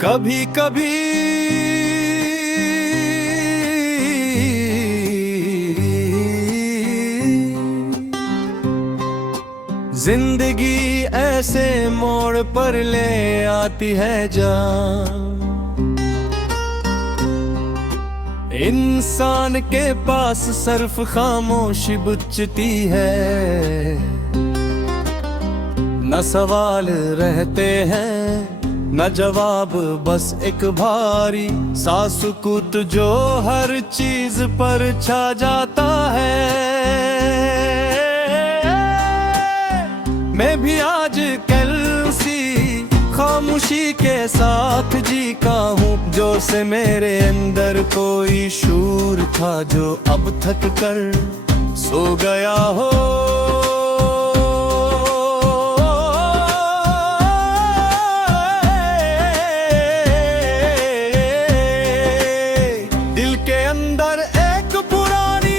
कभी कभी जिंदगी ऐसे मोड़ पर ले आती है जान, इंसान के पास सिर्फ खामोशी बचती है। न सवाल रहते हैं न जवाब, बस एक भारी सा सुकूत जो हर चीज पर छा जाता है। मैं भी आज कल सी खामोशी के साथ जी का हूँ, जो से मेरे अंदर कोई शूर था जो अब थक कर सो गया हो। दिल के अंदर एक पुरानी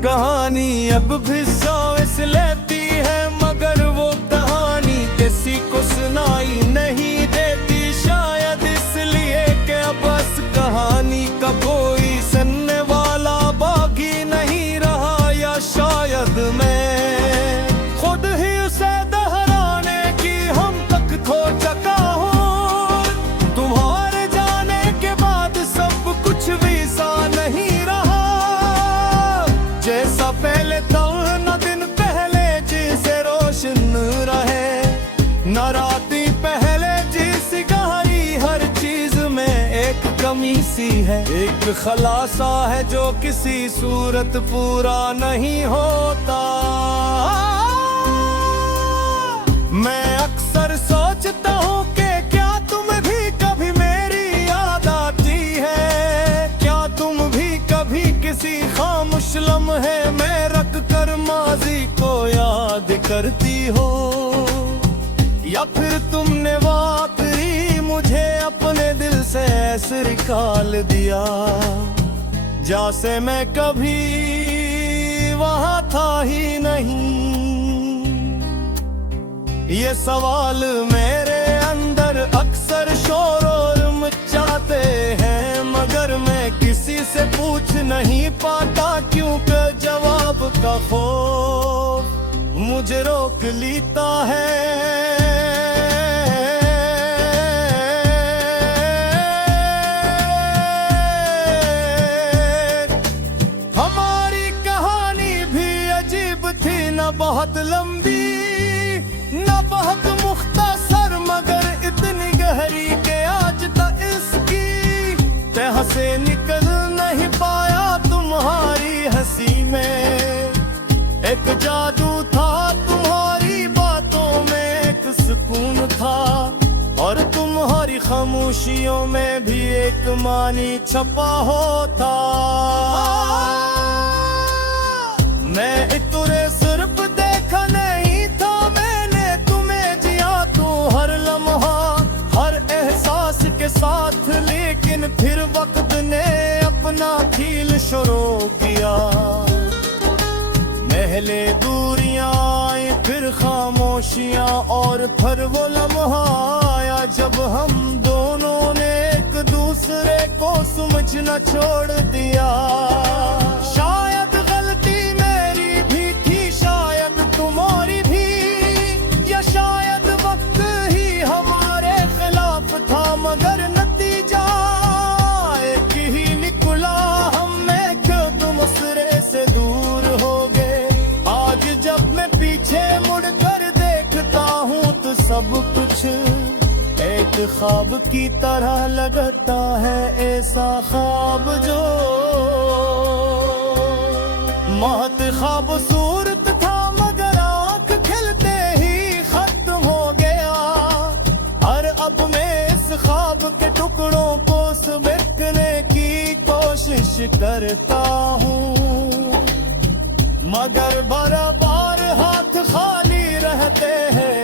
कहानी अब भी सांस लेती है, मगर वो कहानी किसी को सुनाई नहीं देती। शायद इसलिए कि बस कहानी का कोई सुनने वाला बाकी नहीं रहा, या शायद मैं खुद ही उसे दोहराने की हम तक खो चुका हूँ। तुम्हारे जाने के बाद सब कुछ भी सा नहीं रहा जैसा पहले था। न दिन पहले जिसे रोशन रहे, न राती पहले जिस गहरी हर चीज में एक कमी सी है, एक खलासा है जो किसी सूरत पूरा नहीं होता। मैं अक्सर सोचता हूँ कि क्या तुम भी कभी मेरी याद आती है, क्या तुम भी कभी किसी खामोश लम्हे में रख कर माजी को याद करती हो, या फिर तुमने वाकई मुझे अपने दिल से ऐसे निकाल दिया जैसे मैं कभी वहाँ था ही नहीं। ये सवाल मेरे अंदर अक्सर शोर और मचाते हैं, मगर मैं किसी से पूछ नहीं पाता क्योंकि जवाब का खौफ मुझे रोक लेता है। हमारी कहानी भी अजीब थी, न बहुत लंबी न बहुत मुख्तसर, मगर इतनी गहरी कि आज तक इसकी तह से निकल नहीं पाया। तुम्हारी हंसी में एक जादू था, तुम्हारी बातों में एक सुकून था, और तुम्हारी खामोशियों में भी एक मानी छपा होता। मैं इतने सिर्फ देखा नहीं था मैंने तुम्हें जिया, तो हर लम्हा हर एहसास के साथ, लेकिन फिर वक्त ने अपना खेल शुरू किया। पहले दूरियां आई, फिर खामोशियां, और फिर वो लम्हा आया जब हम दोनों ने एक दूसरे को समझना छोड़ दिया। शायद गलती मेरी भी थी, शायद तुम्हारी भी, या शायद वक्त ही हमारे खिलाफ था, मगर नतीजा एक ही निकला। हमें क्यों तुम उसरे से दूर हो गए। आज जब मैं पीछे मुड़कर देखता हूँ तो सब कुछ एक ख्वाब की तरह लगता है, ऐसा ख्वाब जो महत ख्वाब सूरत था, मगर आँख खिलते ही खत्म हो गया। और अब मैं इस ख्वाब के टुकड़ों को समेटने की कोशिश करता हूँ, मगर बार-बार हाथ खाली रहते हैं।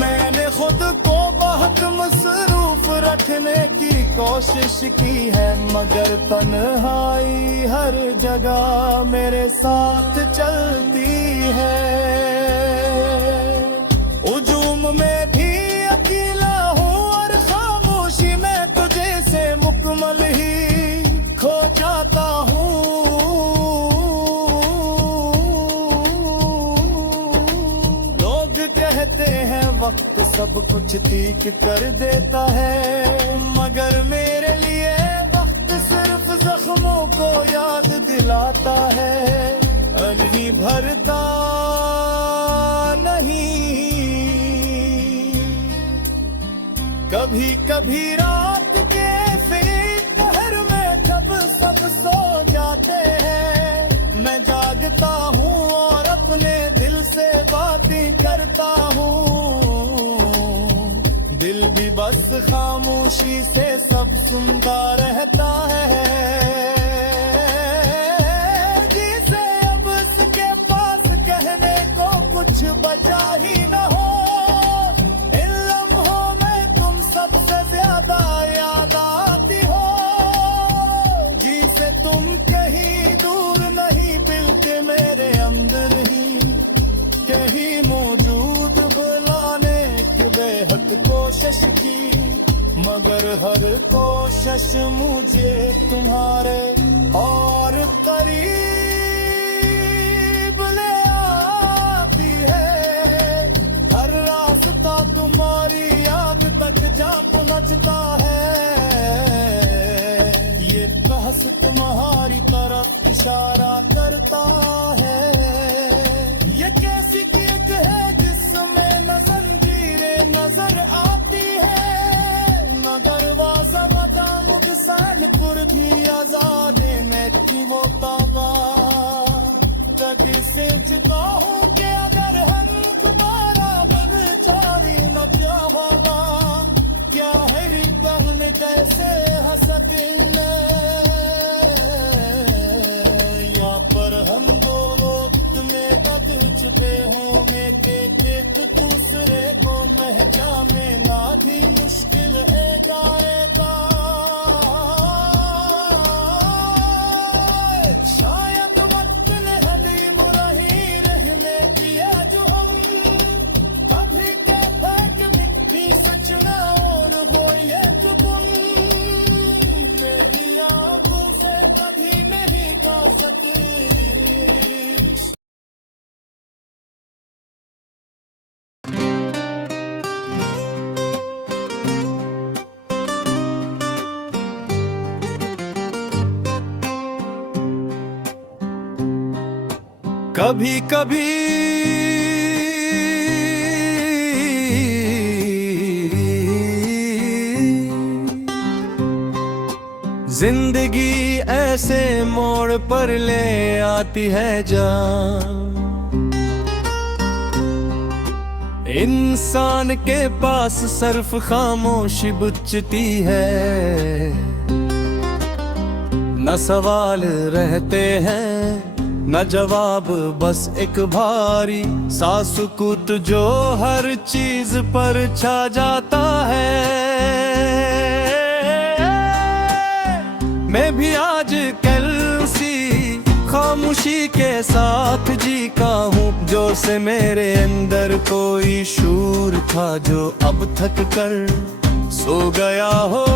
मैंने खुद को बहुत मसरूफ रखने की कोशिश की है, मगर तन्हाई हर जगह मेरे साथ चलती है। हुजूम में भी अकेला हूँ और खामोशी में तुझे से मुकम्मल ही खो जाता हूँ। लोग कहते हैं वक्त सब कुछ ठीक कर देता है, मगर मेरे लिए वक्त सिर्फ जख्मों को याद दिलाता है, अली भरता नहीं। कभी कभी रात के फिर पहर में जब सब सो जाते हैं, मैं जागता हूँ और अपने दिल से बातें करता हूँ। दिल भी बस खामोशी से सब सुनता रहता है, जिसे अब उसके पास कहने को कुछ बचा ही न हो। इन लम्हों में तुम सबसे ज्यादा याद आती हो, जिसे तुम कहीं दूर नहीं बिल्कुल मेरे अंदर ही कहीं मौजूद, बुलाने की बेहद कोशिश की, मगर हर कोशिश मुझे तुम्हारे और करीब ले आती है। हर रास्ता तुम्हारी याद तक जा पहुंचता है, ये बहस तुम्हारी तरफ इशारा करता है। ये कैसी केक है जिसमें न जंजीरें नजर आती है, न दरवाजा वदा मुगसालपुर भी आजादी में थी वो ताबा। तभी से जिदा हूँ कि अगर हम तुम्हारा बन जाए न क्या होगा, क्या है पहले जैसे हंसते यहाँ पर हम दो छुपे हो में के एक दूसरे को पहचाने ना भी मुश्किल है गायका। शायद वक्त ने हलीम रही रहने दिया जो हम कभी के फैक भी सच न और वो ये चुपुन मेरी आंखों से कभी नहीं का सके। कभी कभी जिंदगी ऐसे मोड़ पर ले आती है जान, इंसान के पास सिर्फ खामोशी बचती है। न सवाल रहते हैं न जवाब, बस एक भारी सा सुकूत जो हर चीज पर छा जाता है। मैं भी आज कल सी खामोशी के साथ जी का हूँ, जो से मेरे अंदर कोई शूर था जो अब थक कर सो गया हो।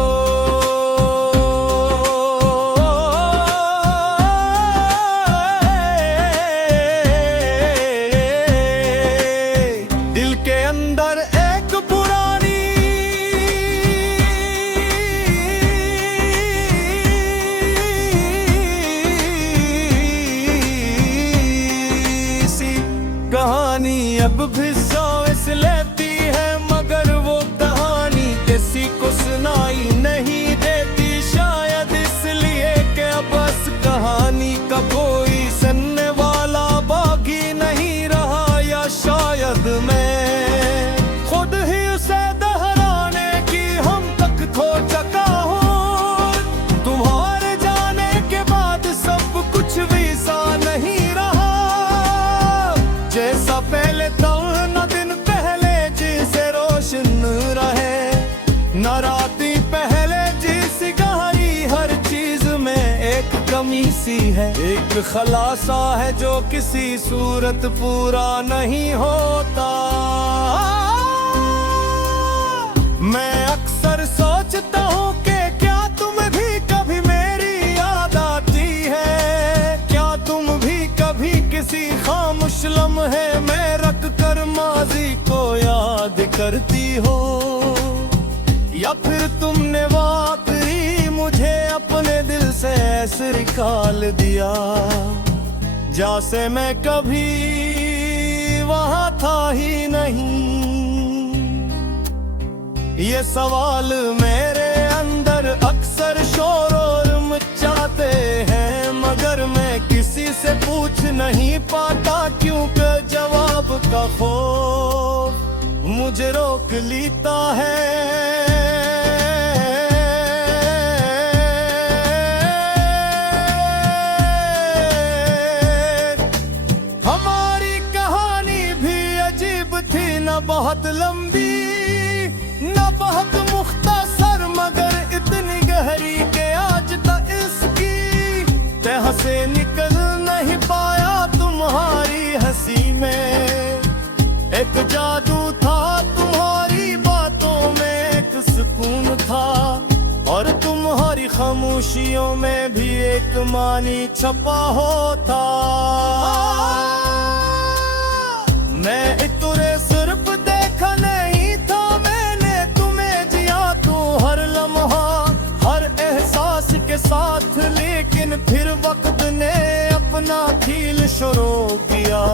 कहानी अब भी सॉस लेती है, मगर वो कहानी किसी को सुनाई नहीं देती। शायद इसलिए कि बस कहानी का कोई सुनने वाला बाकी नहीं रहा, या शायद मैं खुद ही उसे दोहराने की हम तक खो चुका हूँ। तुम्हारे जाने के बाद सब कुछ वैसा नहीं रहा जैसा पहले था। कमी सी है, एक खलासा है जो किसी सूरत पूरा नहीं होता। मैं अक्सर सोचता हूँ कि क्या तुम भी कभी मेरी याद आती है, क्या तुम भी कभी किसी खामोश लम्हे में रख कर माजी को याद करती हो, या फिर तुमने वाकई मुझे अपने दिल से ऐसे निकाल दिया जैसे मैं कभी वहाँ था ही नहीं। ये सवाल मेरे अंदर अक्सर शोर और मचाते हैं, मगर मैं किसी से पूछ नहीं पाता क्योंकि जवाब का खौफ मुझे रोक लेता है। हमारी कहानी भी अजीब थी, न बहुत लंबी न बहुत मुख्तसर, मगर इतनी गहरी के आज तक इसकी तह से निकल नहीं पाया। तुम्हारी हंसी में एक जादू था, तुम्हारी बातों में एक सुकून था, और तुम्हारी खामोशियों में भी एक मानी छपा होता। मैं इतने सिर्फ देखा नहीं था, मैंने तुम्हें जिया तो हर लम्हा हर एहसास के साथ, लेकिन फिर वक्त ने अपना खेल शुरू किया।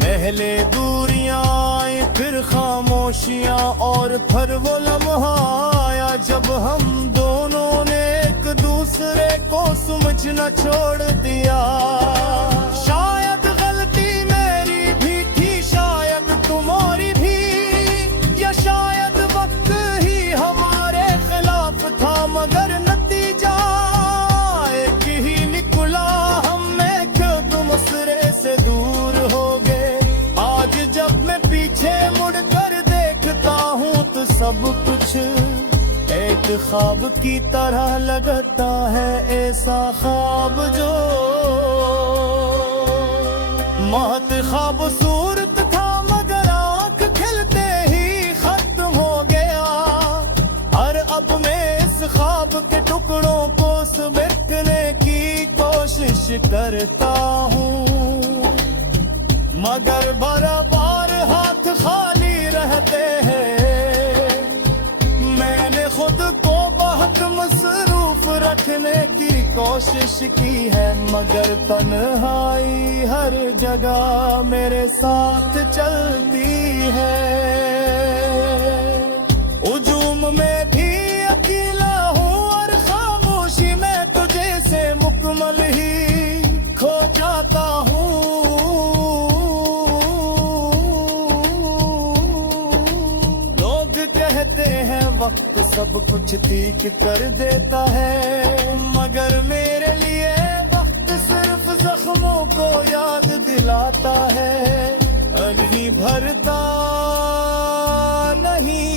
पहले दूरियां आई, फिर खामोशियां, और फिर वो लम्हा आया जब हम दोनों ने एक दूसरे को समझना छोड़ दिया। शायद गलती मेरी भी थी, शायद तुम्हारी भी, या शायद वक्त ही हमारे खिलाफ था, मगर नतीजा एक ही निकला। हमें कब मसरे से दूर हो गए, आज जब मैं पीछे मुड़कर देखता हूँ तो सब कुछ एक ख्वाब की तरह लगता है, ऐसा ख्वाब जो बहुत खूबसूरत था, मगर आँख खिलते ही खत्म हो गया। और अब मैं इस ख्वाब के टुकड़ों को समेटने की कोशिश करता हूँ, मगर बराबर हाथ खाली रहते हैं। मैंने खुद को बहुत मसरूफ रखने की कोशिश की है, मगर तन्हाई हर जगह मेरे साथ चलती है। हुजूम में भी अकेला हूँ, और खामोशी में तुझे से मुकम्मल ही खो जाता हूँ। कहते हैं वक्त सब कुछ ठीक कर देता है, मगर मेरे लिए वक्त सिर्फ जख्मों को याद दिलाता है, अभी भरता नहीं।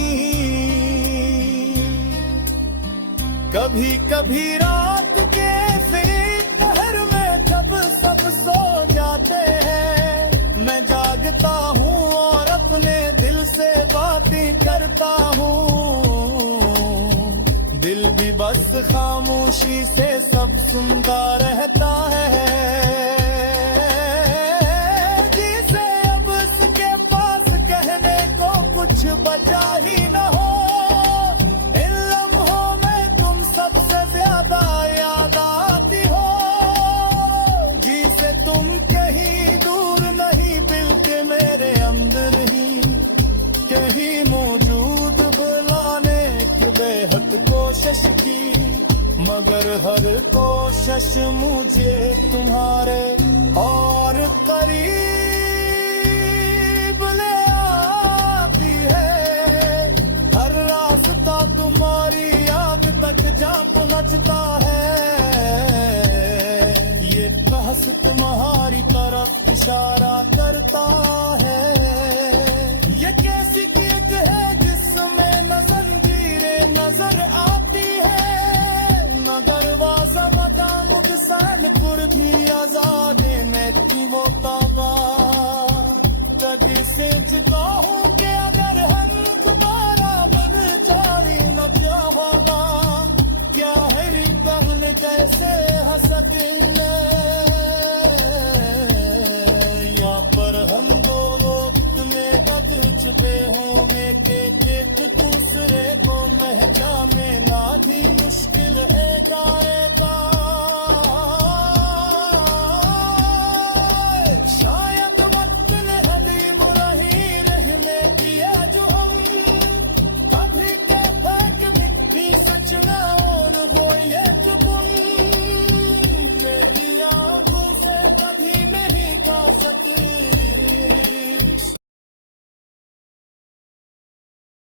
कभी कभी रात के फिर पहर में जब सब सो जाते हैं, मैं जागता हूँ और अपने दिल से बातें करता हूँ। दिल भी बस खामोशी से सब सुनता रहता है, जिसे अब उसके पास कहने को कुछ बचा ही न हो। इन लम्हों में तुम सबसे ज्यादा याद आती हो, जिसे तुम कहीं दूर नहीं बल्कि मेरे अंदर ही कहीं मौजूद, बुलाने की बेहद कोशिश की, मगर हर कोशिश मुझे तुम्हारे और करीब ले आती है। हर रास्ता तुम्हारी याद तक जा पहुंचता है, ये बहस तुम्हारी तरफ इशारा करता है। ये कैसी किक है जिसमें न जंजीरें नजर आती है, न दरवाजा आजादी में थी वो तबा तभी से कहूँ कि अगर हम दोबारा बन जारी न होगा क्या है पहले कैसे हंसते या पर हम दो वक्त में गद छुपे हो में के एक दूसरे को पहचाने ना भी मुश्किल है गारे का शायद वक्त ने हली बुरा ही रहने दिया जो हम कभी के तक भी सच ना और वो ये जुबान मेरी आंखों से कभी नहीं का सकती